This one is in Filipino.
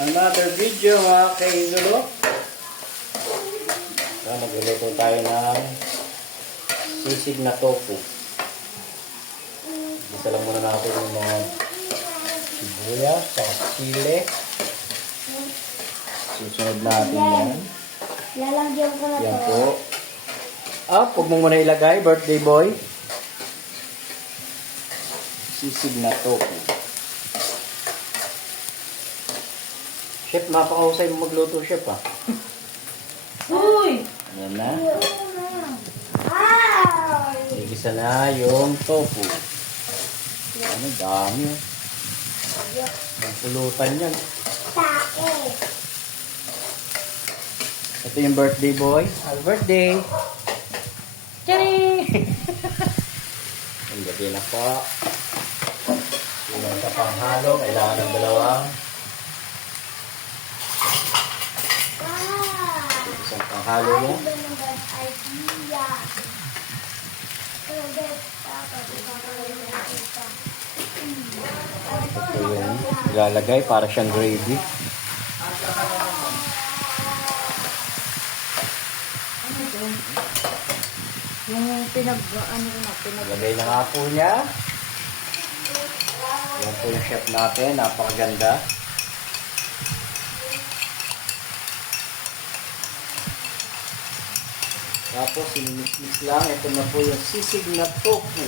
Another video mga kaidolo. So, magluluto tayo ng sisig na tofu. Isa lang muna natin yung mga sibuyas, saka chile. Susunod natin yan. Lalagyan ko na Yan to. po. Huwag mo muna ilagay, birthday boy. Sisig na tofu. Chef, napakahusay mo magluto, chef, ah. Uy! Ayan na. Ay! Igisa na yung tofu. Ano, dami. Ang pulutan yan. Tae! Ito yung birthday boy. Happy birthday! Tiyari! Ang gabi na po. Ilang sa panghalo. Kailangan ng dalawang. Isang panghalo mo. Ito yung ilalagay para siyang gravy. Yung Lagay na nga po niya. Yan po yung chef natin. Napakaganda. Tapos, sinimix-mix lang. Ito na po yung sisig na tofu.